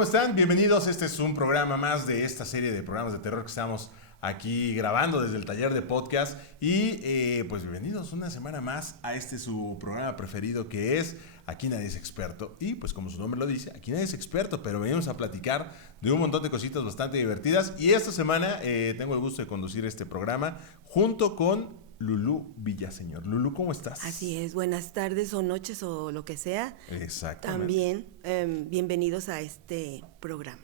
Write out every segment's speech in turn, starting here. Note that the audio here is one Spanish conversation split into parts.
¿Cómo están? Bienvenidos. Este es un programa más de esta serie de programas de terror que estamos aquí grabando desde el taller de podcast. Y pues bienvenidos una semana más a este su programa preferido que es Aquí Nadie es Experto. Y pues como su nombre lo dice, aquí nadie es experto, pero venimos a platicar de un montón de cositas bastante divertidas. Y esta semana tengo el gusto de conducir este programa junto con Lulú Villaseñor. Lulú, ¿cómo estás? Así es, buenas tardes o noches o lo que sea. Exactamente. También bienvenidos a este programa.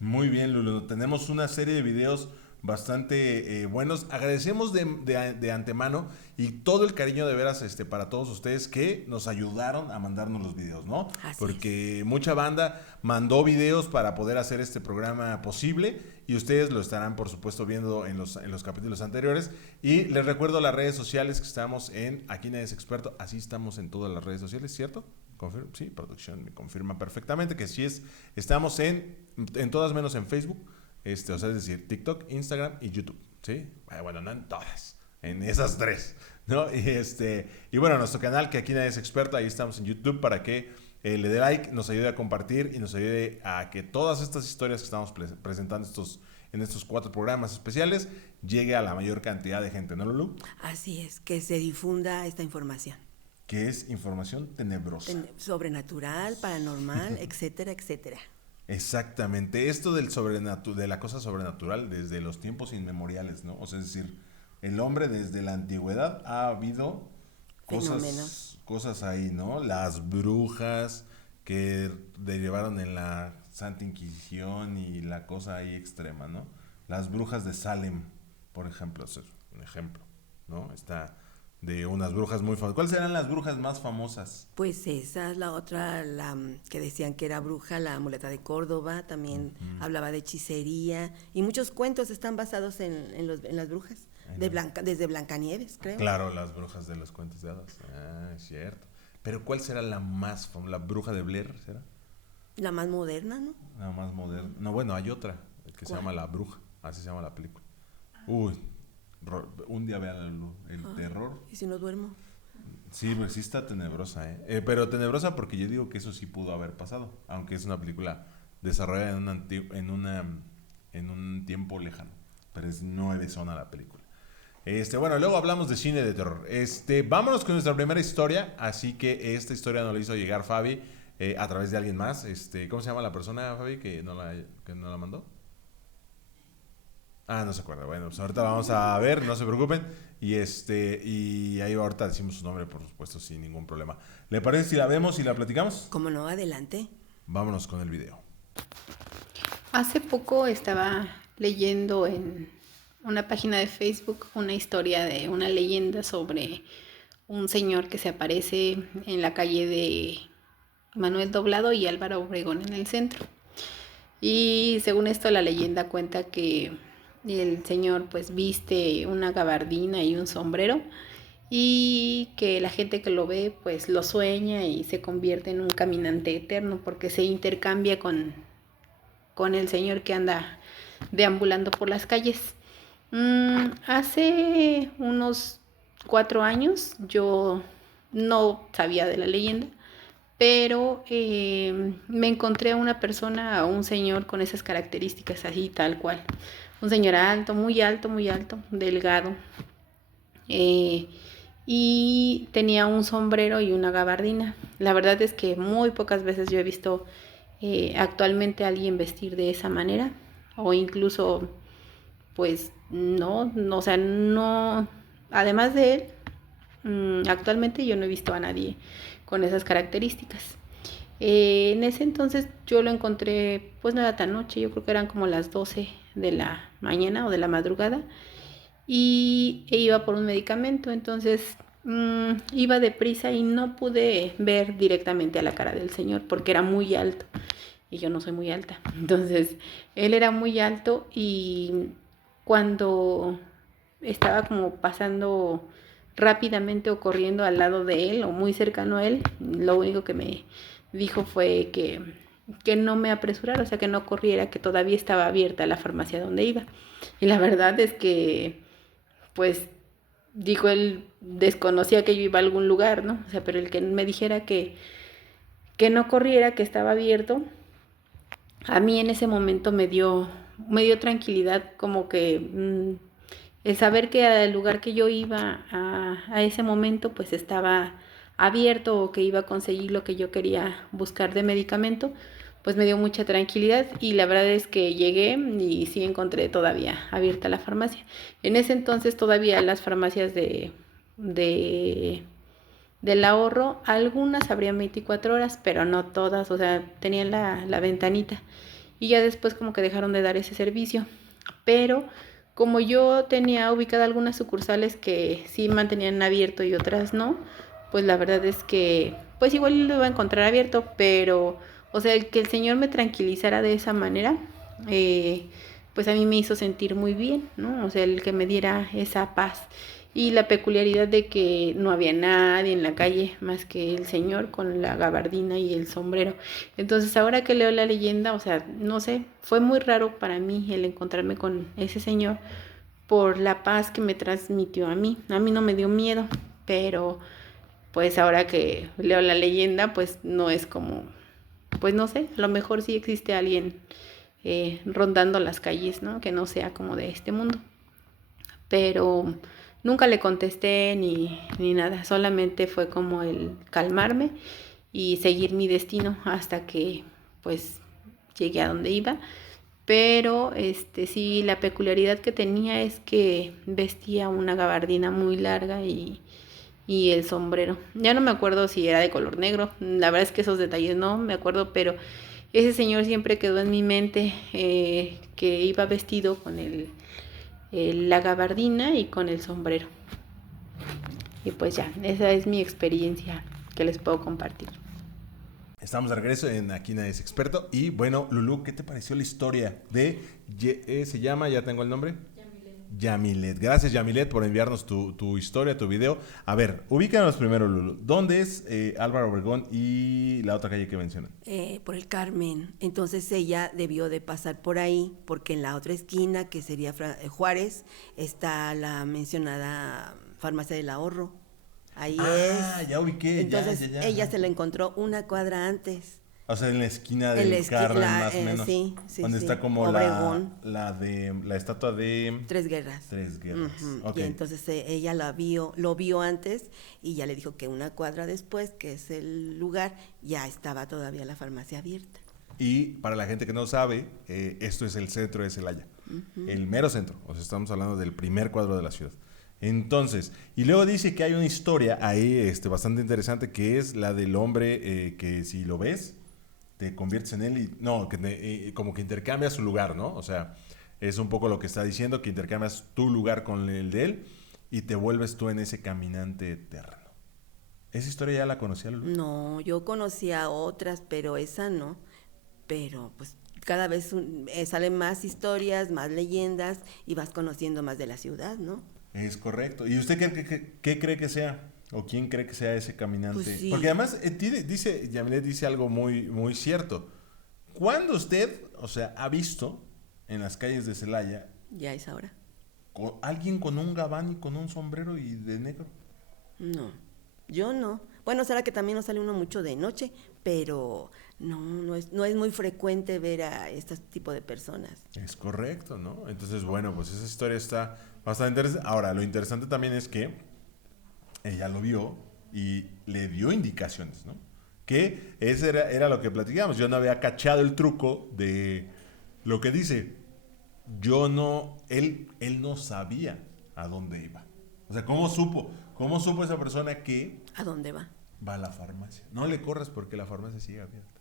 Muy bien, Lulu. Tenemos una serie de videos bastante buenos. Agradecemos de antemano y todo el cariño de veras para todos ustedes que nos ayudaron a mandarnos los videos, ¿no? Así Porque mucha banda mandó videos para poder hacer este programa posible y ustedes lo estarán, por supuesto, viendo en los capítulos anteriores. Y les recuerdo las redes sociales que estamos en Aquí Nadie es Experto. Así estamos en todas las redes sociales, ¿cierto? Sí, producción me confirma perfectamente que sí es. Estamos en todas menos en Facebook, o sea, es decir, TikTok, Instagram y YouTube, ¿sí? Bueno, no en todas, en esas tres, ¿no? Y bueno, nuestro canal, que aquí nadie es experto, ahí estamos en YouTube para que le dé like, nos ayude a compartir y nos ayude a que todas estas historias que estamos presentando en estos 4 programas especiales llegue a la mayor cantidad de gente, ¿no, Lulu? Así es, que se difunda esta información. Que es información tenebrosa. Sobrenatural, paranormal, etcétera, etcétera. Exactamente, esto de la cosa sobrenatural desde los tiempos inmemoriales, ¿no? O sea, es decir, el hombre desde la antigüedad ha habido cosas ahí, ¿no? Las brujas que derivaron en la Santa Inquisición y la cosa ahí extrema, ¿no? Las brujas de Salem, por ejemplo, es un ejemplo, ¿no? Está de unas brujas muy famosas. ¿Cuáles serán las brujas más famosas? Pues esa es la otra, que decían que era bruja, la muleta de Córdoba, también hablaba de hechicería, y muchos cuentos están basados en las brujas, desde Blancanieves, creo. Claro, las brujas de los cuentos de hadas. Ah, es cierto. Pero ¿cuál será la más famosa? ¿La bruja de Blair será? La más moderna, ¿no? La más moderna. No, bueno, hay otra que se llama La Bruja. Así se llama la película. Uy, un día vean el terror. ¿Y si no duermo? Sí, pues sí está tenebrosa, ¿eh? Pero tenebrosa porque yo digo que eso sí pudo haber pasado, aunque es una película desarrollada en un tiempo lejano, pero es 9 zona la película. Bueno, luego hablamos de cine de terror. Vámonos con nuestra primera historia, así que esta historia nos la hizo llegar Fabi a través de alguien más. ¿Cómo se llama la persona, Fabi, que no la mandó? Ah, no se acuerda. Bueno, pues ahorita vamos a ver, no se preocupen. Y ahí ahorita decimos su nombre, por supuesto, sin ningún problema. ¿Le parece si la vemos y la platicamos? ¿Cómo no? Adelante. Vámonos con el video. Hace poco estaba leyendo en una página de Facebook una historia de una leyenda sobre un señor que se aparece en la calle de Manuel Doblado y Álvaro Obregón en el centro. Y según esto la leyenda cuenta que el señor pues viste una gabardina y un sombrero y que la gente que lo ve pues lo sueña y se convierte en un caminante eterno porque se intercambia con el señor que anda deambulando por las calles. Hace unos 4 años yo no sabía de la leyenda, pero me encontré a una persona, a un señor con esas características así tal cual. Un señor alto, muy alto, delgado. Y tenía un sombrero y una gabardina. La verdad es que muy pocas veces yo he visto actualmente a alguien vestir de esa manera. O incluso, pues, no, o sea, no. Además de él, actualmente yo no he visto a nadie con esas características. En ese entonces yo lo encontré, pues no era tan noche, yo creo que eran como las 12 de la mañana o de la madrugada, y iba por un medicamento, entonces iba deprisa y no pude ver directamente a la cara del señor porque era muy alto y yo no soy muy alta. Entonces él era muy alto y cuando estaba como pasando rápidamente o corriendo al lado de él o muy cercano a él, lo único que me dijo fue que no me apresurara, o sea, que no corriera, que todavía estaba abierta la farmacia donde iba. Y la verdad es que, pues, dijo él, desconocía que yo iba a algún lugar, ¿no? O sea, pero el que me dijera que no corriera, que estaba abierto, a mí en ese momento me dio tranquilidad, como que el saber que al lugar que yo iba a ese momento pues estaba abierto o que iba a conseguir lo que yo quería buscar de medicamento, pues me dio mucha tranquilidad y la verdad es que llegué y sí encontré todavía abierta la farmacia. En ese entonces todavía las farmacias de del ahorro, algunas abrían 24 horas, pero no todas, o sea, tenían la ventanita. Y ya después como que dejaron de dar ese servicio. Pero como yo tenía ubicada algunas sucursales que sí mantenían abierto y otras no, pues la verdad es que pues igual lo iba a encontrar abierto, pero o sea, el que el Señor me tranquilizara de esa manera, pues a mí me hizo sentir muy bien, ¿no? O sea, el que me diera esa paz. Y la peculiaridad de que no había nadie en la calle más que el Señor con la gabardina y el sombrero. Entonces ahora que leo la leyenda, o sea, no sé, fue muy raro para mí el encontrarme con ese Señor por la paz que me transmitió a mí. A mí no me dio miedo, pero pues ahora que leo la leyenda, pues no es como, pues no sé, a lo mejor sí existe alguien rondando las calles, ¿no? Que no sea como de este mundo. Pero nunca le contesté ni nada, solamente fue como el calmarme y seguir mi destino hasta que pues llegué a donde iba. Pero sí, la peculiaridad que tenía es que vestía una gabardina muy larga y el sombrero. Ya no me acuerdo si era de color negro, la verdad es que esos detalles no me acuerdo, pero ese señor siempre quedó en mi mente, que iba vestido con la gabardina y con el sombrero. Y pues ya, esa es mi experiencia que les puedo compartir. Estamos de regreso en Aquí Nadie es Experto. Y bueno, Lulú, ¿qué te pareció la historia de... se llama, ya tengo el nombre? Yamilet. Gracias, Yamilet, por enviarnos tu historia, tu video. A ver, ubícanos primero, Lulú. ¿Dónde es Álvaro Obregón y la otra calle que mencionan? Por el Carmen. Entonces ella debió de pasar por ahí, porque en la otra esquina, que sería Juárez, está la mencionada Farmacia del Ahorro. Ahí es. Ya ubiqué. Entonces ya. ella se la encontró una cuadra antes. O sea, en la esquina En la del Carmen, más o sí, menos. sí, donde sí. está como Obregón. la estatua de... Tres Guerras. Tres Guerras. Uh-huh. Okay. Y entonces ella lo vio antes y ya le dijo que una cuadra después, que es el lugar, ya estaba todavía la farmacia abierta. Y para la gente que no sabe, esto es el centro de Celaya. Uh-huh. El mero centro. O sea, estamos hablando del primer cuadro de la ciudad. Entonces, y luego dice que hay una historia ahí bastante interesante, que es la del hombre que si lo ves, te conviertes en él y... No, que como que intercambias su lugar, ¿no? O sea, es un poco lo que está diciendo, que intercambias tu lugar con el de él y te vuelves tú en ese caminante eterno. ¿Esa historia ya la conocía, Lulu? No, yo conocía otras, pero esa no. Pero pues cada vez salen más historias, más leyendas y vas conociendo más de la ciudad, ¿no? Es correcto. ¿Y usted qué cree que sea? ¿O quién cree que sea ese caminante? Pues sí. Porque además, Yamilet dice algo muy, muy cierto. ¿Cuándo usted, o sea, ha visto en las calles de Celaya... Ya es ahora. ¿Alguien con un gabán y con un sombrero y de negro? No, yo no. Bueno, será que también nos sale uno mucho de noche, pero no es muy frecuente ver a este tipo de personas. Es correcto, ¿no? Entonces, bueno, pues esa historia está bastante interesante. Ahora, lo interesante también es que ella lo vio y le dio indicaciones, ¿no? Que ese era lo que platicábamos. Yo no había cachado el truco de lo que dice. Él no sabía a dónde iba. O sea, ¿cómo supo esa persona que... ¿A dónde va? Va a la farmacia. No le corras porque la farmacia sigue abierta.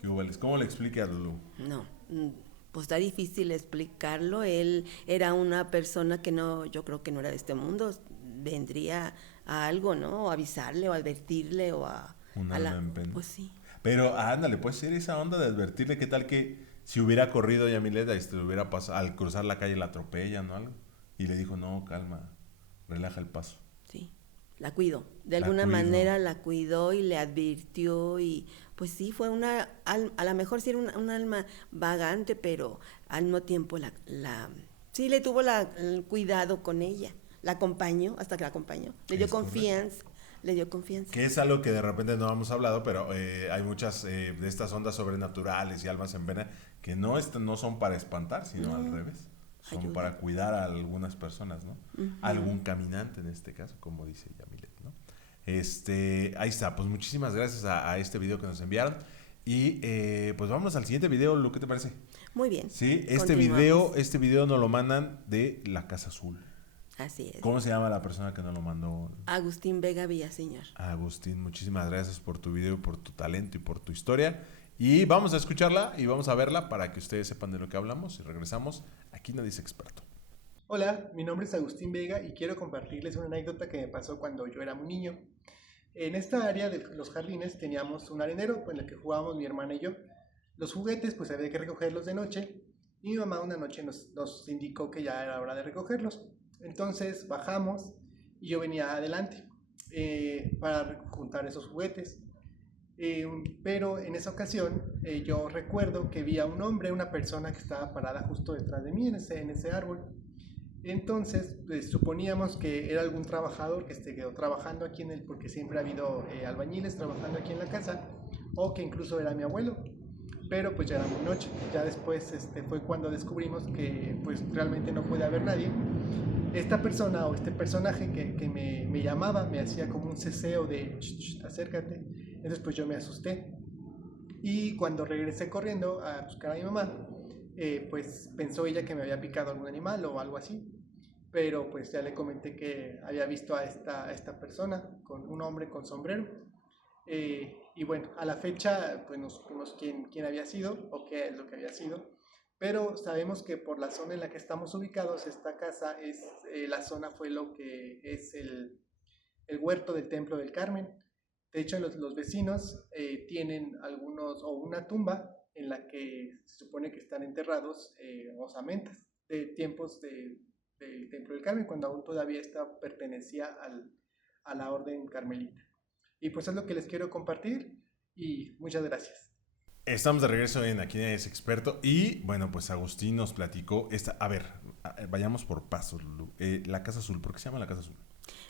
¿Qué hubo? ¿Cómo le explicas, Lulú? No, pues está difícil explicarlo. Él era una persona que yo creo que no era de este mundo. Vendría a algo, ¿no? O avisarle o advertirle o a... Un alma en pena. Pues sí. Pero ándale, puede ser esa onda de advertirle. ¿Qué tal que si hubiera corrido Yamilet, hubiera pasado, al cruzar la calle la atropellan o algo? Y le dijo, no, calma, relaja el paso. Sí, la cuidó. De alguna manera la cuidó y le advirtió y pues sí, fue a lo mejor sí era un alma vagante, pero al mismo tiempo sí le tuvo el cuidado con ella. La acompañó, hasta que la acompañó. Le dio confianza, le dio confianza. Que es algo que de repente no hemos hablado, pero hay muchas de estas ondas sobrenaturales y almas en pena que no son para espantar, sino al revés. Son ayuda. para cuidar a algunas personas, ¿no? Algún caminante en este caso, como dice Yamilet, ¿no? Ahí está, pues muchísimas gracias a este video que nos enviaron. Y pues vamos al siguiente video, Lu, ¿qué te parece? Muy bien. Sí, continuamos. este video nos lo mandan de la Casa Azul. Así es. ¿Cómo se llama la persona que nos lo mandó? Agustín Vega Villaseñor. Agustín, muchísimas gracias por tu video, por tu talento y por tu historia. Y vamos a escucharla y vamos a verla para que ustedes sepan de lo que hablamos y regresamos. Aquí Nadie es Experto. Hola, mi nombre es Agustín Vega y quiero compartirles una anécdota que me pasó cuando yo era muy niño. En esta área de los jardines teníamos un arenero en el que jugábamos mi hermana y yo. Los juguetes pues había que recogerlos de noche y mi mamá una noche nos indicó que ya era hora de recogerlos. Entonces bajamos y yo venía adelante para juntar esos juguetes. Pero en esa ocasión yo recuerdo que vi a un hombre, una persona que estaba parada justo detrás de mí en ese árbol. Entonces suponíamos que era algún trabajador que quedó trabajando aquí porque siempre ha habido albañiles trabajando aquí en la casa, o que incluso era mi abuelo. Pero pues ya era muy noche. Ya después fue cuando descubrimos que pues realmente no puede haber nadie. Esta persona o este personaje que me llamaba me hacía como un ceseo de acércate. Entonces pues yo me asusté y cuando regresé corriendo a buscar a mi mamá, pues pensó ella que me había picado algún animal o algo así, pero pues ya le comenté que había visto a esta persona, con un hombre con sombrero, y bueno, a la fecha pues no supimos quién había sido o qué es lo que había sido, pero sabemos que por la zona en la que estamos ubicados, esta casa la zona fue lo que es el huerto del Templo del Carmen. De hecho, los vecinos tienen algunos, o una tumba en la que se supone que están enterrados osamentas de tiempos del Templo del Carmen, cuando aún todavía pertenecía a la orden carmelita. Y pues es lo que les quiero compartir y muchas gracias. Estamos de regreso en Aquí Nadie es Experto y bueno, pues Agustín nos platicó a ver, vayamos por pasos, Lu. La Casa Azul, ¿por qué se llama la Casa Azul?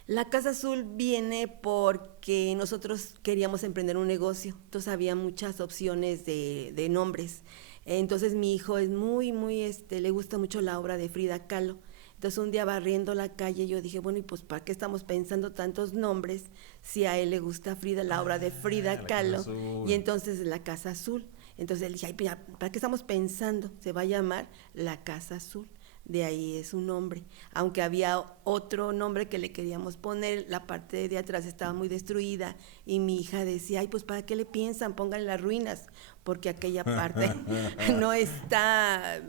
La Casa Azul viene porque nosotros queríamos emprender un negocio, entonces había muchas opciones de nombres. Entonces mi hijo es muy, le gusta mucho la obra de Frida Kahlo. Entonces un día barriendo la calle yo dije, bueno, ¿y pues para qué estamos pensando tantos nombres si a él le gusta la obra de Frida Kahlo? Y entonces la Casa Azul. Entonces él dije, ay, ¿para qué estamos pensando? Se va a llamar la Casa Azul. De ahí es su nombre, aunque había otro nombre que le queríamos poner, la parte de atrás estaba muy destruida y mi hija decía, ay, pues ¿para qué le piensan? Pónganle las ruinas, porque aquella parte no está,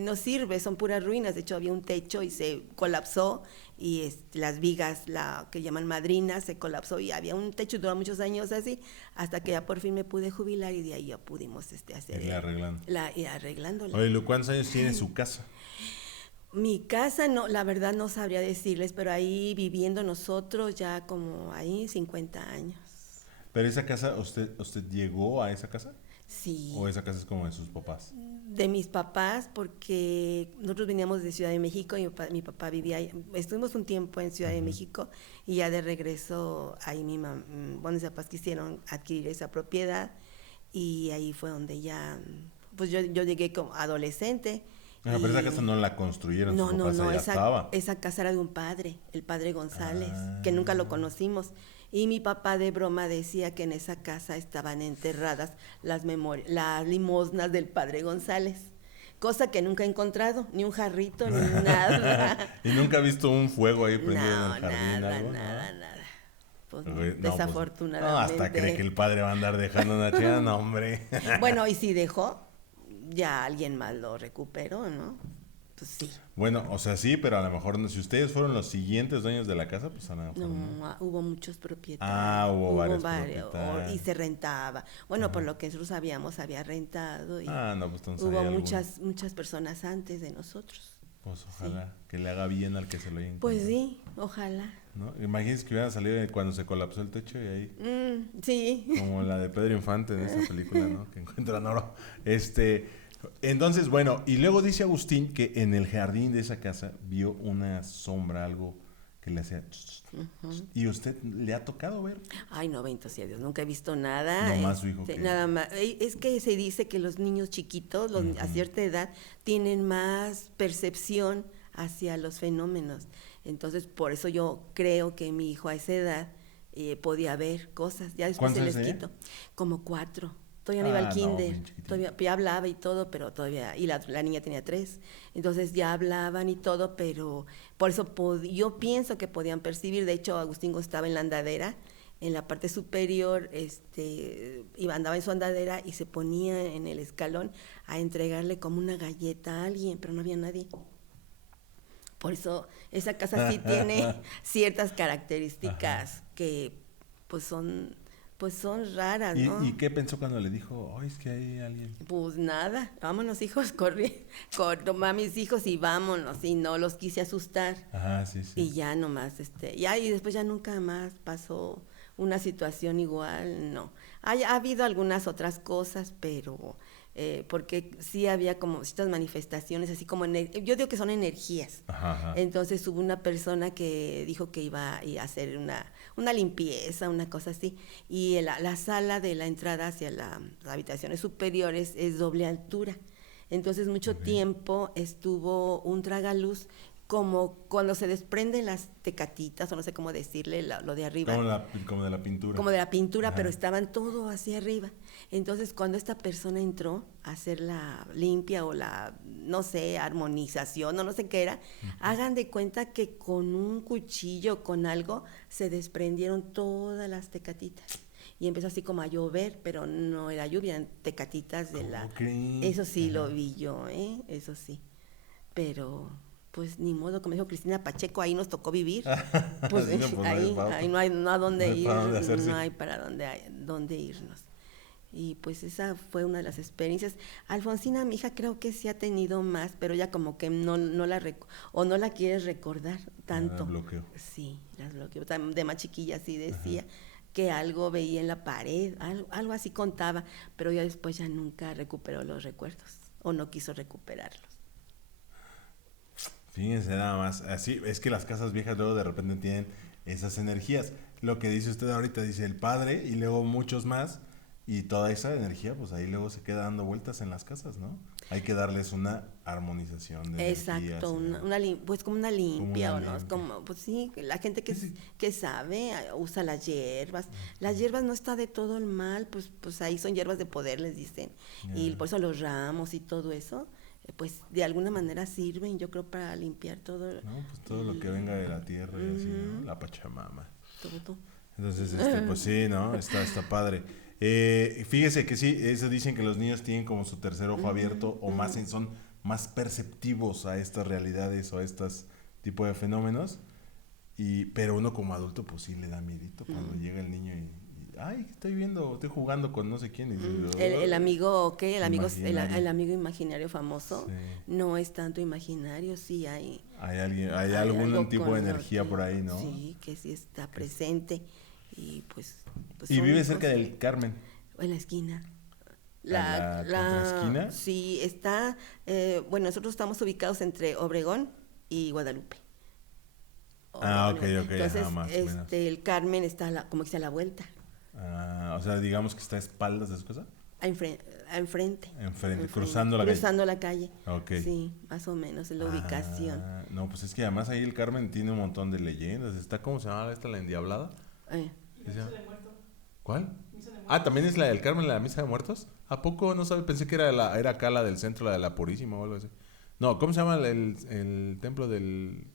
no sirve, son puras ruinas. De hecho había un techo y se colapsó y las vigas, la que llaman madrinas, se colapsó y había un techo y duró muchos años así, hasta que ya por fin me pude jubilar y de ahí ya pudimos hacer arreglándola. Oye, Lu, ¿cuántos años tiene su casa? Mi casa, no, la verdad no sabría decirles, pero ahí viviendo nosotros ya como ahí 50 años. ¿Pero esa casa, usted llegó a esa casa? Sí. ¿O esa casa es como de sus papás? De mis papás, porque nosotros veníamos de Ciudad de México y mi papá vivía ahí. Estuvimos un tiempo en Ciudad de México y ya de regreso ahí mis papás quisieron adquirir esa propiedad y ahí fue donde ya, pues yo llegué como adolescente. Pero esa casa no la construyeron, sus papás allá estaba. Esa casa era de un padre, el padre González, que nunca lo conocimos. Y mi papá de broma decía que en esa casa estaban enterradas las limosnas del padre González. Cosa que nunca he encontrado, ni un jarrito, ni nada. ¿Y nunca ha visto un fuego ahí prendido en el jardín? Nada. Pues no, Pues, desafortunadamente. hasta cree que el padre va a andar dejando una chingada, no, hombre. Bueno, y si dejó, ya alguien más lo recuperó, ¿no? Pues sí. Bueno, o sea, sí, pero a lo mejor si ustedes fueron los siguientes dueños de la casa, pues a lo mejor no. Hubo muchos propietarios. Hubo varios propietarios. Y se rentaba. Bueno, por lo que nosotros sabíamos, había rentado. Y pues entonces hubo muchas personas antes de nosotros. Pues ojalá que le haga bien al que se lo haya encontrado. Pues sí, ojalá. ¿No? Imagínense que hubieran salido cuando se colapsó el techo y ahí. Sí. Como la de Pedro Infante de esa película, ¿no? Que encuentran oro. Entonces, bueno, y luego dice Agustín que en el jardín de esa casa vio una sombra, algo que le hacía... ¿Y usted le ha tocado ver? Ay, no, bendito sea Dios, nunca he visto nada. Nomás su hijo. Nada más. Es que se dice que los niños chiquitos, a cierta edad, tienen más percepción hacia los fenómenos. Entonces, por eso yo creo que mi hijo a esa edad podía ver cosas. Ya después se les quitó. Como 4. Todavía no iba al kinder, todavía ya hablaba y todo, pero todavía, y la niña tenía 3, entonces ya hablaban y todo, pero por eso yo pienso que podían percibir. De hecho, Agustín estaba en la andadera, en la parte superior, andaba en su andadera y se ponía en el escalón a entregarle como una galleta a alguien, pero no había nadie. Por eso esa casa sí tiene ciertas características que pues son raras, ¿no? ¿Y qué pensó cuando le dijo, es que hay alguien? Pues nada, vámonos hijos, tomé a mis hijos y vámonos, y no los quise asustar. Ajá, sí. Y ya nomás, y después ya nunca más pasó una situación igual, no. Ha habido algunas otras cosas, pero porque sí había como estas manifestaciones, así como, yo digo que son energías. Ajá. Entonces hubo una persona que dijo que iba a hacer una limpieza, una cosa así, y la sala de la entrada hacia las habitaciones superiores es doble altura. Entonces mucho tiempo estuvo un tragaluz, como cuando se desprenden las tecatitas, o no sé cómo decirle, lo de arriba. Como de la pintura. Como de la pintura, pero estaban todo hacia arriba. Entonces, cuando esta persona entró a hacer la limpia o la, no sé, armonización o no sé qué era, hagan de cuenta que con un cuchillo, con algo, se desprendieron todas las tecatitas. Y empezó así como a llover, pero no era lluvia, eran tecatitas de la... Eso sí lo vi yo, eso sí. Pero... pues ni modo, como dijo Cristina Pacheco, ahí nos tocó vivir. Pues sí, ahí no hay a dónde ir, no hay para dónde irnos. Y pues esa fue una de las experiencias. Alfonsina, mi hija, creo que sí ha tenido más, pero ella como que no la quieres recordar tanto. Bloqueo. Sí, las bloqueó. De más chiquilla sí decía que algo veía en la pared, algo así contaba, pero ya después ya nunca recuperó los recuerdos o no quiso recuperarlos. Fíjense nada más, así es que las casas viejas luego de repente tienen esas energías. Lo que dice usted ahorita, dice el padre y luego muchos más, y toda esa energía pues ahí luego se queda dando vueltas en las casas, ¿no? Hay que darles una armonización de energías. Exacto, pues como una limpia, ¿no? Es como, pues sí, la gente que sabe usa las hierbas. Las hierbas no está de todo el mal, pues ahí son hierbas de poder, les dicen. Y por eso los ramos y todo eso, pues de alguna manera sirven, yo creo, para limpiar todo. No, pues todo lo que venga de la tierra y así, ¿no? La Pachamama. Todo. Entonces, pues sí, ¿no? Está padre. Fíjese que sí, eso dicen que los niños tienen como su tercer ojo abierto o más son más perceptivos a estas realidades o a estos tipos de fenómenos. Pero uno como adulto pues sí le da miedito cuando llega el niño y estoy jugando con no sé quién. Y el amigo, ¿qué? El amigo imaginario famoso. Sí. No es tanto imaginario, sí hay. Hay algún tipo de energía por ahí, ¿no? Sí, que sí está presente. Y pues ¿Y vive cerca del Carmen? En la esquina. ¿La contraesquina? Sí, está, nosotros estamos ubicados entre Obregón y Guadalupe. Ok. Entonces, más o menos. el Carmen está como que está a la vuelta. O sea, digamos que está a espaldas de su casa. Enfrente, cruzando la calle. Cruzando la calle. Okay. Sí, más o menos, en la ubicación. No, pues es que además ahí el Carmen tiene un montón de leyendas. ¿Cómo se llama esta, la endiablada? Misa de muertos. ¿Cuál? ¿También es la del Carmen, la misa de muertos? ¿A poco? No sabe, pensé que era acá la del centro, la de la Purísima o algo así. No, ¿cómo se llama el templo del...?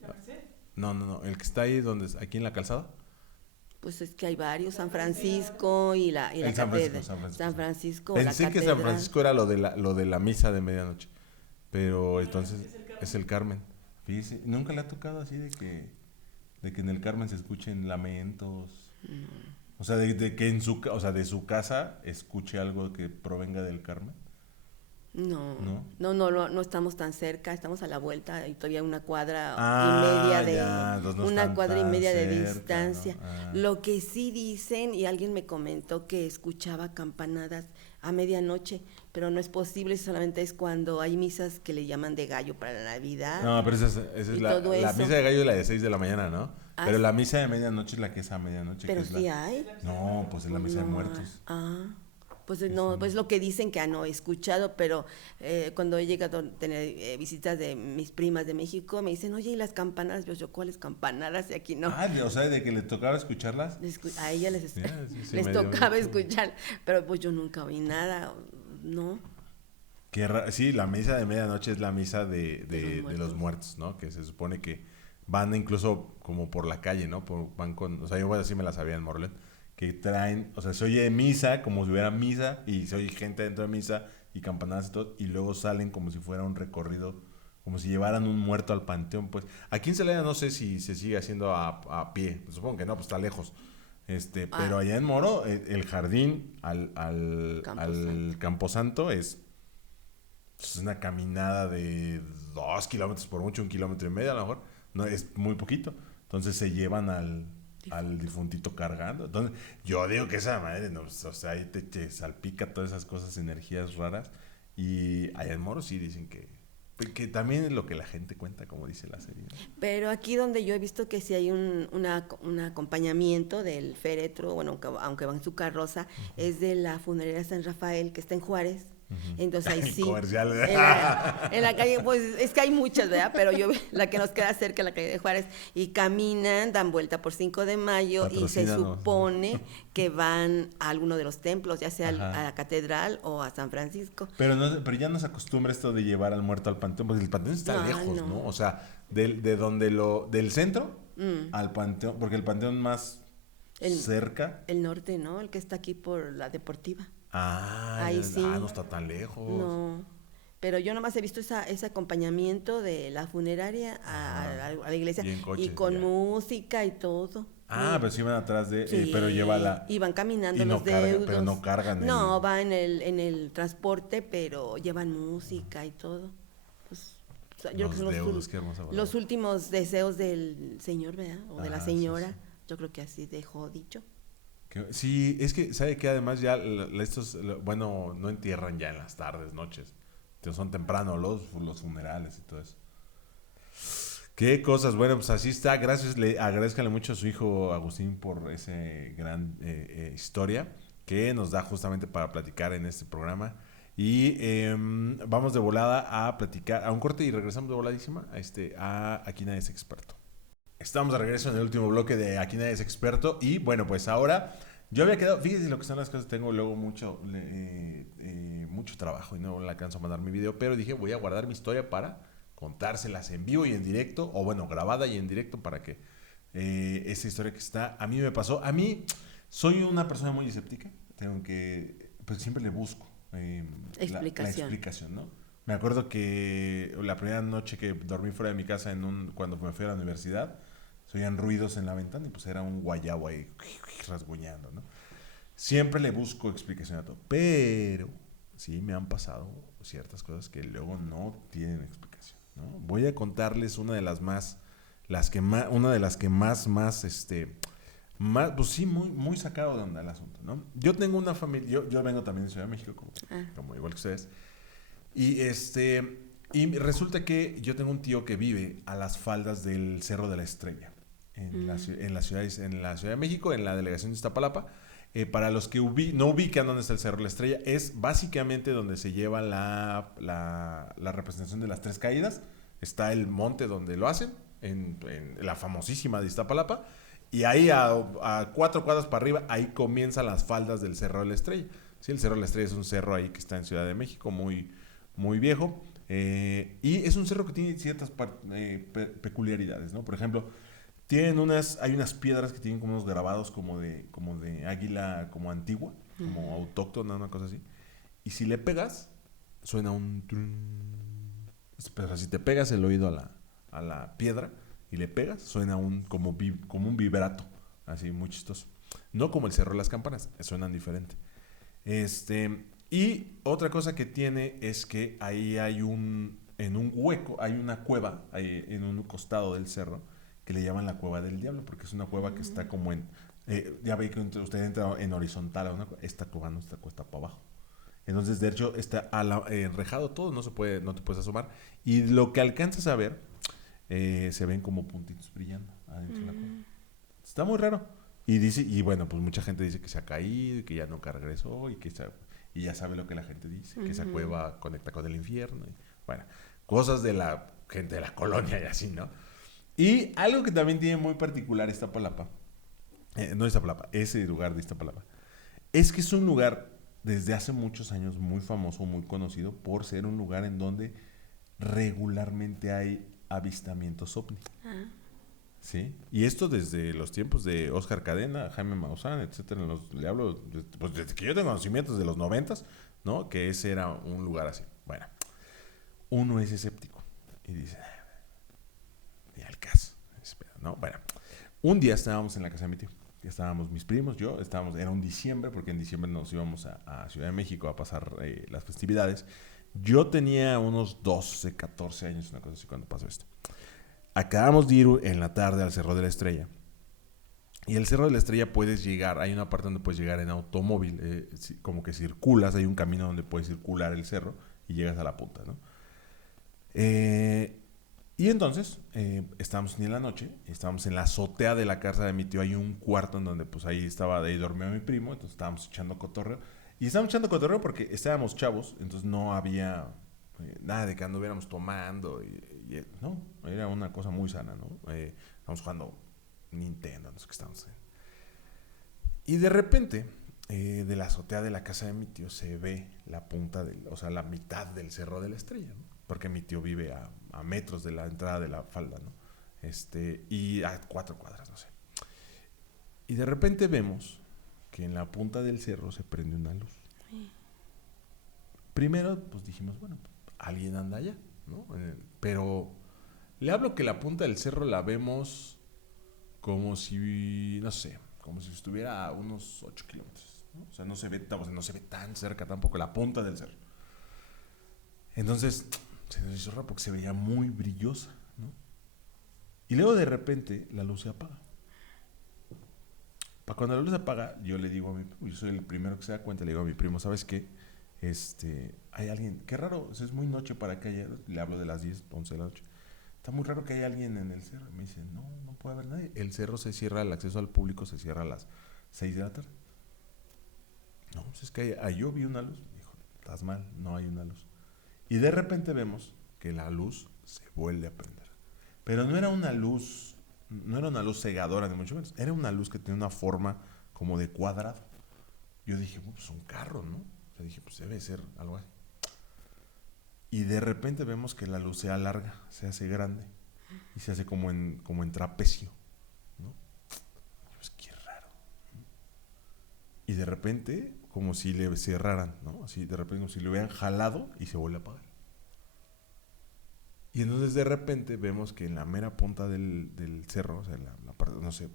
¿La Merced? No, el que está ahí, aquí en la calzada. Pues es que hay varios, San Francisco y la catedral. San Francisco, pensé que San Francisco era lo de la misa de medianoche, pero entonces es el Carmen. Fíjese, nunca le ha tocado así de que en el Carmen se escuchen lamentos. O sea, de que de su casa escuche algo que provenga del Carmen. No, ¿No? no estamos tan cerca, estamos a la vuelta y todavía una cuadra Ah, y media de ya, entonces no una están cuadra y tan media de cerca, distancia. ¿no? Ah. Lo que sí dicen, y alguien me comentó que escuchaba campanadas a medianoche, pero no es posible, solamente es cuando hay misas que le llaman de gallo para la Navidad. No, pero esa es Y la, todo la eso. misa de gallo es la de 6 de la mañana, ¿no? Ah, Pero sí. la misa de medianoche es la que es a medianoche. Pero que es sí la... hay. No, pues es la misa de No, muertos. pues no, pues lo que dicen que no he escuchado, pero cuando he llegado a tener visitas de mis primas de México, me dicen, oye, ¿y las campanadas? Yo, ¿cuáles campanadas? Y aquí no. Ah, o sea, de que le tocaba escucharlas. A ella les, Ya, sí, les me dio tocaba mucho. escuchar, pero pues yo nunca oí nada, ¿no? Sí, la misa de medianoche es la misa de los muertos. muertos, ¿no? Que se supone que van incluso como por la calle, ¿no? Van con, o sea, yo así me la sabía en Morlet, que traen, o sea, se oye misa como si hubiera misa y se oye gente dentro de misa y campanadas y todo, y luego salen como si fuera un recorrido, como si llevaran un muerto al panteón, pues. Aquí en Celaya no sé si se sigue haciendo a pie, supongo que no, pues está lejos. Pero allá en Moro, el jardín al Camposanto es una caminada de 2 kilómetros por mucho, 1,5 kilómetros a lo mejor. No, es muy poquito. Entonces se llevan al difuntito cargando. Entonces, yo digo que esa madre, no, o sea, ahí te salpica todas esas cosas, energías raras. Y allá en Moro sí dicen que también es lo que la gente cuenta, como dice la serie, ¿no? Pero aquí donde yo he visto que sí hay un acompañamiento del féretro, bueno, aunque va en su carroza, es de la funeraria San Rafael, que está en Juárez. Entonces ahí El sí, comercial. en la calle, pues es que hay muchas, ¿verdad? Pero yo, la que nos queda cerca, la calle de Juárez, y caminan, dan vuelta por 5 de mayo y se Patrocínanos. supone que van a alguno de los templos, ya sea a la catedral o a San Francisco. Pero ya no se acostumbra esto de llevar al muerto al panteón, porque el panteón está No, lejos, no. ¿no? O sea, de donde del centro al panteón, porque el panteón más El- cerca. El norte, ¿no? El que está aquí por la Deportiva. Ahí Ahí sí. no está tan lejos. No, pero yo nomás he visto ese acompañamiento de la funeraria a la iglesia Y en coches, con ya. música y todo. Pero sí van atrás de, Sí, pero lleva la... y van caminando y no los cargan, deudos. pero no cargan No, va en el transporte, pero llevan música y todo. Pues, o sea, yo creo que son Los deudos, qué hermosa palabra. los últimos deseos del señor, ¿verdad? O de la Sí, señora. sí. Yo creo que así dejó dicho. Sí, es que, ¿sabe qué? Además ya bueno, no entierran ya en las tardes, noches. Son temprano los funerales y todo eso. Qué cosas, bueno, pues así está. Agradezcanle mucho a su hijo Agustín por esa gran historia que nos da justamente para platicar en este programa. Y vamos de volada a platicar, a un corte y regresamos de voladísima a Aquí Nadie es Experto. Estamos de regreso en el último bloque de Aquí Nadie es Experto. Y bueno, pues ahora yo había quedado, fíjense lo que son las cosas, tengo luego mucho trabajo y no le alcanzo a mandar mi video, pero dije voy a guardar mi historia para contárselas en vivo y en directo, o bueno, grabada y en directo para que esa historia que a mí me pasó. A mí soy una persona muy escéptica, pues siempre le busco la explicación, ¿no? Me acuerdo que la primera noche que dormí fuera de mi casa cuando me fui a la universidad, se oían ruidos en la ventana y pues era un guayabo ahí rasguñando, ¿no? Siempre le busco explicación a todo, pero sí me han pasado ciertas cosas que luego no tienen explicación, ¿no? Voy a contarles una de las que más, pues sí, muy, muy sacado de onda el asunto, ¿no? Yo tengo una familia, yo vengo también de Ciudad de México, como igual que ustedes, y resulta que yo tengo un tío que vive a las faldas del Cerro de la Estrella, en la Ciudad de México, en la delegación de Iztapalapa. Para los que no ubican dónde está el Cerro de la Estrella, es básicamente donde se lleva la representación de las Tres Caídas. Está el monte donde lo hacen, en la famosísima de Iztapalapa, y ahí a 4 cuadras para arriba, ahí comienzan las faldas del Cerro de la Estrella. Sí, el Cerro de la Estrella es un cerro ahí que está en Ciudad de México, muy, muy viejo, y es un cerro que tiene ciertas peculiaridades, ¿no? Por ejemplo, hay unas piedras que tienen como unos grabados como de águila como antigua, como autóctona, una cosa así. Y si le pegas, suena un trun. Pero si te pegas el oído a la piedra y le pegas, suena como un vibrato, así muy chistoso. No como el Cerro de las Campanas, suenan diferente. Y otra cosa que tiene es que ahí hay en un hueco, hay una cueva, ahí en un costado del cerro, que le llaman la Cueva del Diablo, porque es una cueva que está como en, ya ve que usted entra en horizontal a una cueva, esta cueva no está cuesta para abajo. Entonces, de hecho, está enrejado todo, no te puedes asomar. Y lo que alcanzas a ver, se ven como puntitos brillando adentro de la cueva. Está muy raro. Y bueno, pues mucha gente dice que se ha caído y que ya nunca regresó y ya sabe lo que la gente dice, que esa cueva conecta con el infierno. Y, bueno, cosas de la gente de la colonia y así, ¿no? Y algo que también tiene muy particular Iztapalapa, no Iztapalapa, ese lugar de Iztapalapa, es que es un lugar desde hace muchos años muy famoso, muy conocido por ser un lugar en donde regularmente hay avistamientos ovni. ¿Sí? Y esto desde los tiempos de Oscar Cadena, Jaime Maussan, etcétera. Le hablo, pues desde que yo tengo conocimientos de los 90s, ¿no? Que ese era un lugar así. Bueno, uno es escéptico y dice, ni al caso. Espera, ¿no? Bueno, un día estábamos en la casa de mi tío. Estábamos mis primos, yo, era un diciembre, porque en diciembre nos íbamos a Ciudad de México a pasar las festividades. Yo tenía unos 12, 14 años, una cosa así, cuando pasó esto. Acabamos de ir en la tarde al Cerro de la Estrella. Y el Cerro de la Estrella puedes llegar, hay una parte donde puedes llegar en automóvil, como que circulas, hay un camino donde puedes circular el cerro y llegas a la punta, ¿no? Y entonces, estábamos en la noche, estábamos en la azotea de la casa de mi tío, hay un cuarto en donde pues ahí dormía mi primo, entonces estábamos echando cotorreo. Y estábamos echando cotorreo porque estábamos chavos, entonces no había nada de que anduviéramos tomando, no, era una cosa muy sana, ¿no? Estábamos jugando Nintendo, no sé qué estábamos haciendo. Y de repente, de la azotea de la casa de mi tío se ve la punta, o sea, la mitad del Cerro de la Estrella, ¿no? Porque mi tío vive a metros de la entrada de la falda, ¿no? Y a 4 cuadras, no sé. Y de repente vemos que en la punta del cerro se prende una luz. Primero, pues dijimos, bueno, alguien anda allá, ¿no? Pero le hablo que la punta del cerro la vemos como si, no sé, como si estuviera a unos 8 kilómetros, ¿no? O sea, no se ve tan cerca tampoco la punta del cerro. Entonces, se nos hizo raro porque se veía muy brillosa, ¿no? Y luego de repente la luz se apaga. Para cuando la luz se apaga, yo le digo a mi primo, yo soy el primero que se da cuenta, le digo a mi primo, ¿sabes qué? Hay alguien, qué raro, es muy noche para que haya, le hablo de las 10, 11 de la noche. Está muy raro que haya alguien en el cerro. Me dice, no puede haber nadie. El cerro se cierra, el acceso al público se cierra a las 6 de la tarde. No, pues es que ahí yo vi una luz. Me dijo, estás mal, no hay una luz. Y de repente vemos que la luz se vuelve a prender. Pero no era una luz cegadora, ni mucho menos. Era una luz que tenía una forma como de cuadrado. Yo dije, pues un carro, ¿no? O sea, dije, pues debe ser algo así. Y de repente vemos que la luz se alarga, se hace grande y se hace como en trapecio, ¿no? Pues qué raro, ¿no? Y de repente, como si le cerraran, ¿no? Así de repente, como si le hubieran jalado y se vuelve a apagar. Y entonces de repente vemos que en la mera punta del cerro, o sea, la parte, no sé,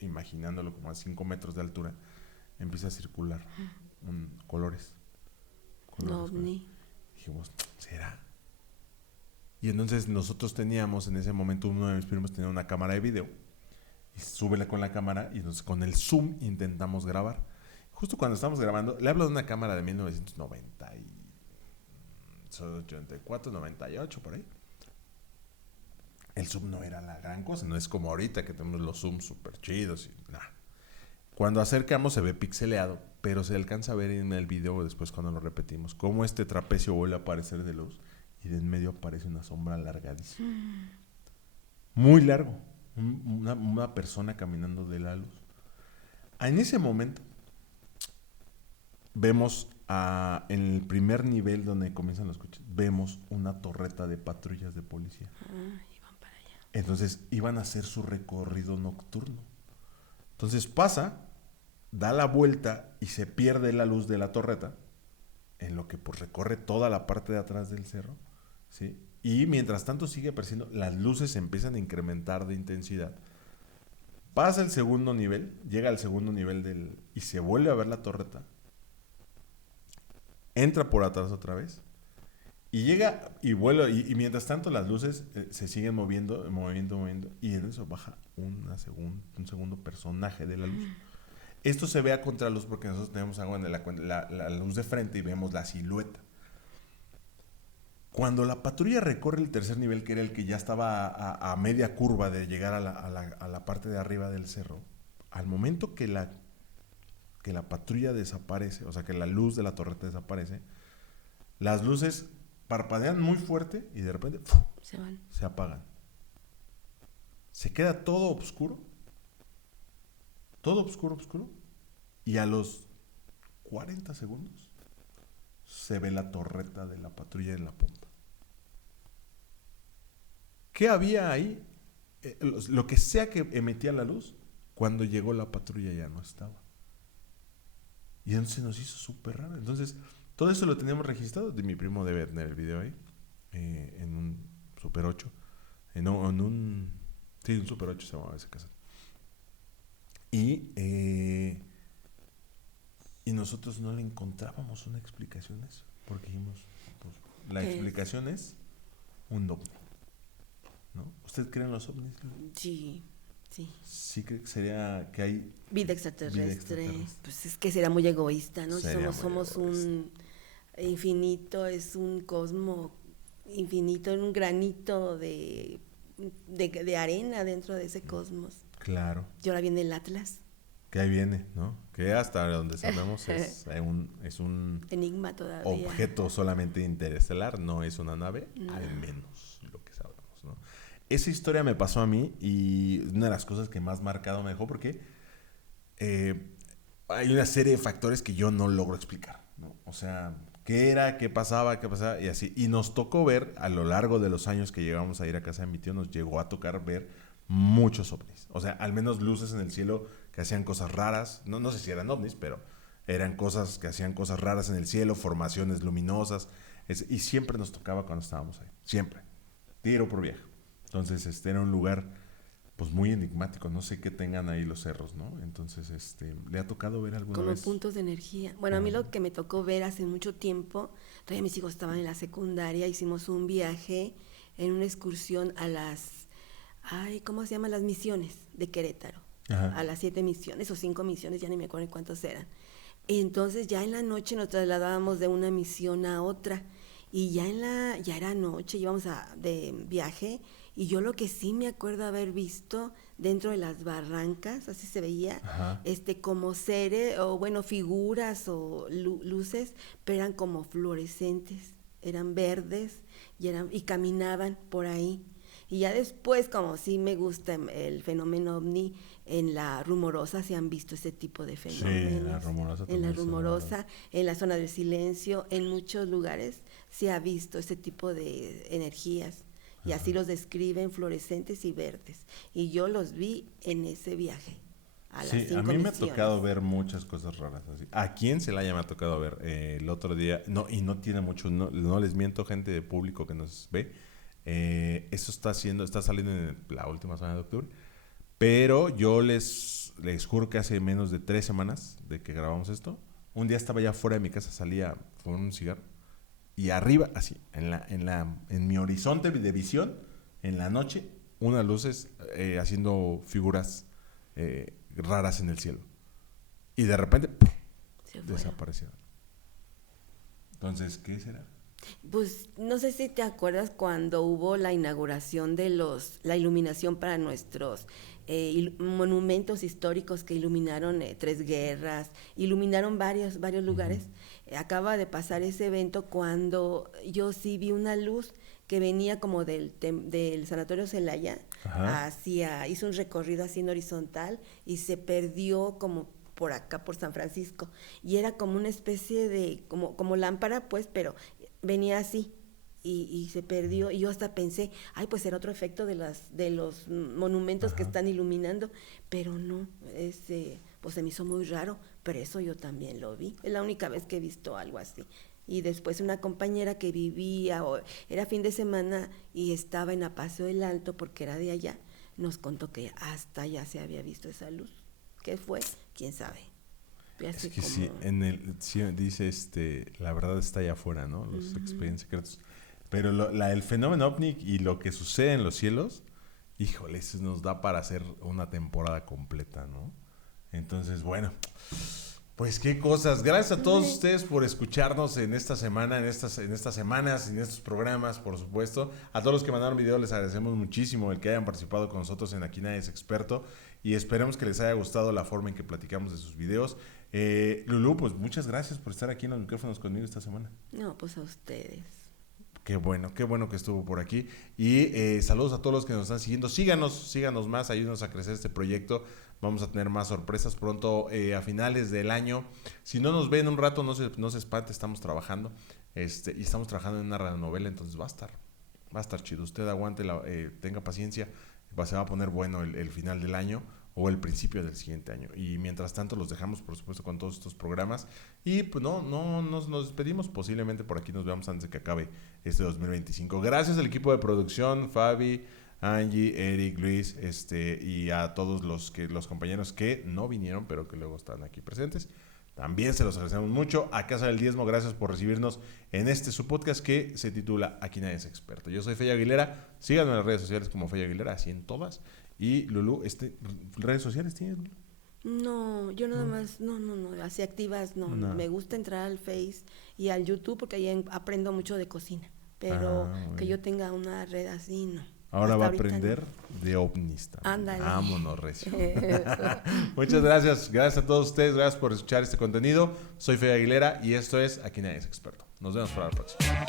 imaginándolo como a 5 metros de altura, empieza a circular colores. No, ni. Dijimos, ¿será? Y entonces nosotros teníamos en ese momento, uno de mis primos tenía una cámara de video y súbela con la cámara y entonces con el zoom intentamos grabar. Justo cuando estamos grabando, le hablo de una cámara de 1984, 98 por ahí. El zoom no era la gran cosa, no es como ahorita que tenemos los zooms súper chidos y nada. Cuando acercamos se ve pixeleado, pero se alcanza a ver en el video después cuando lo repetimos, cómo este trapecio vuelve a aparecer de luz y de en medio aparece una sombra alargadísima. Muy largo, una persona caminando de la luz. En ese momento vemos en el primer nivel donde comienzan los coches, vemos una torreta de patrullas de policía. Iban para allá. Entonces iban a hacer su recorrido nocturno. Entonces da la vuelta y se pierde la luz de la torreta, en lo que pues recorre toda la parte de atrás del cerro, ¿sí? Y mientras tanto sigue apareciendo, las luces empiezan a incrementar de intensidad. Pasa el segundo nivel, llega al segundo nivel y se vuelve a ver la torreta. entra por atrás otra vez y llega y vuela. Y mientras tanto las luces se siguen moviendo, y en eso baja un segundo personaje de la luz. Esto se ve a contraluz porque nosotros tenemos algo en la luz de frente y vemos la silueta. Cuando la patrulla recorre el tercer nivel, que era el que ya estaba a media curva de llegar a la parte de arriba del cerro, al momento que la patrulla desaparece, o sea, que la luz de la torreta desaparece, las luces parpadean muy fuerte y de repente ¡fum!, se apagan. Se queda todo oscuro, y a los 40 segundos se ve la torreta de la patrulla en la punta. ¿Qué había ahí? Lo que sea que emitía la luz, cuando llegó la patrulla ya no estaba. Y entonces nos hizo súper raro. Entonces, todo eso lo teníamos registrado. Mi primo debe tener el video ahí, en un Super 8. Un Super 8 se llamaba ese cassette. Y nosotros no le encontrábamos una explicación a eso. Porque dijimos, pues, la explicación es un ovni, ¿no? ¿Usted cree en los ovnis? Sí. Sí, creo que sería que hay vida extraterrestre. Pues es que será muy egoísta, ¿no? Somos un infinito, es un cosmo infinito, en un granito de arena dentro de ese cosmos. Claro. Y ahora viene el Atlas. Que ahí viene, ¿no? Que hasta donde sabemos es un enigma todavía. Objeto solamente interestelar, no es una nave, al menos lo que sabemos, ¿no? Esa historia me pasó a mí y una de las cosas que más marcado me dejó porque hay una serie de factores que yo no logro explicar, ¿no? O sea, qué era, qué pasaba y así. Y nos tocó ver a lo largo de los años que llegamos a ir a casa de mi tío, nos llegó a tocar ver muchos ovnis. O sea, al menos luces en el cielo que hacían cosas raras. No sé si eran ovnis, pero eran cosas que hacían cosas raras en el cielo, formaciones luminosas. Y siempre nos tocaba cuando estábamos ahí. Siempre. Tiro por viaje. Entonces, era un lugar pues muy enigmático. No sé qué tengan ahí los cerros, ¿no? Entonces, ¿le ha tocado ver alguna como vez? Como puntos de energía. Bueno, a mí lo que me tocó ver hace mucho tiempo, todavía mis hijos estaban en la secundaria, hicimos un viaje en una excursión a las, ¿cómo se llaman? Las misiones de Querétaro. Ajá. A las 7 misiones o 5 misiones, ya ni me acuerdo cuántos eran. Entonces ya en la noche nos trasladábamos de una misión a otra y ya era noche, íbamos de viaje. Y yo lo que sí me acuerdo haber visto dentro de las barrancas, así se veía, ajá, como seres, o bueno, figuras o luces, pero eran como fluorescentes, eran verdes y caminaban por ahí. Y ya después, como sí me gusta el fenómeno ovni, en la Rumorosa se han visto ese tipo de fenómenos. Sí, en la Rumorosa también. En la Rumorosa, en la zona del silencio, en muchos lugares se ha visto ese tipo de energías. Y así los describen, fluorescentes y verdes. Y yo los vi en ese viaje. A las 5 misiones. A mí me ha tocado ver muchas cosas raras así. ¿A quién se la haya me ha tocado ver? El otro día, no tiene mucho, no les miento, gente de público que nos ve. Eso está saliendo en la última semana de octubre. Pero yo les juro que hace menos de 3 semanas de que grabamos esto, un día estaba ya fuera de mi casa, salía con un cigarro. Y arriba, así, en mi horizonte de visión, en la noche, unas luces haciendo figuras raras en el cielo. Y de repente, ¡pum!, desaparecieron. Entonces, ¿qué será? Pues no sé si te acuerdas cuando hubo la inauguración de la iluminación para nuestros monumentos históricos que iluminaron 3 guerras, iluminaron varios lugares. Acaba de pasar ese evento cuando yo sí vi una luz que venía como del Sanatorio Celaya, hizo un recorrido así en horizontal y se perdió como por acá, por San Francisco, y era como una especie de, como lámpara, pues, pero venía así y se perdió, y yo hasta pensé, pues era otro efecto de los monumentos que están iluminando, pero no, pues se me hizo muy raro, pero eso yo también lo vi, es la única vez que he visto algo así. Y después una compañera que vivía, era fin de semana y estaba en Apaseo del Alto porque era de allá, nos contó que hasta allá se había visto esa luz. ¿Qué fue? ¿Quién sabe? Y así Es que como- sí, dice, la verdad está allá afuera, ¿no? Los expedientes secretos. Pero el fenómeno ovni y lo que sucede en los cielos, híjole, eso nos da para hacer una temporada completa, ¿no? Entonces, bueno, pues qué cosas. Gracias a todos ustedes por escucharnos en esta semana, en estas semanas, en estos programas, por supuesto. A todos los que mandaron video les agradecemos muchísimo el que hayan participado con nosotros en Aquí Nadie es Experto y esperemos que les haya gustado la forma en que platicamos de sus videos. Lulú, pues muchas gracias por estar aquí en los micrófonos conmigo esta semana. No, pues a ustedes. Qué bueno que estuvo por aquí. Y saludos a todos los que nos están siguiendo. Síganos más, ayúdenos a crecer este proyecto. Vamos a tener más sorpresas pronto a finales del año. Si no nos ven un rato, no se espante, estamos trabajando. Y estamos trabajando en una radionovela, entonces va a estar chido. Usted aguante, tenga paciencia. Se va a poner bueno el final del año o el principio del siguiente año. Y mientras tanto los dejamos, por supuesto, con todos estos programas. Y pues no nos despedimos. Posiblemente por aquí nos veamos antes de que acabe este 2025. Gracias al equipo de producción, Fabi, Angie, Eric, Luis, y a todos los compañeros que no vinieron, pero que luego están aquí presentes. También se los agradecemos mucho. A Casa del Diezmo, gracias por recibirnos en su podcast que se titula Aquí Nadie es Experto. Yo soy Fey Aguilera. Síganme en las redes sociales como Fey Aguilera, así en todas. Y Lulú, ¿redes sociales tienes? No, yo nada más, no, así activas, no. Me gusta entrar al Face y al YouTube porque ahí aprendo mucho de cocina, pero que yo tenga una red así, no. Ahora Hasta va a ahorita aprender no. de ovnis también. Ándale. Vámonos, recio. Eso. Muchas gracias. Gracias a todos ustedes. Gracias por escuchar este contenido. Soy Fey Aguilera y esto es Aquí Nadie es Experto. Nos vemos para la próxima.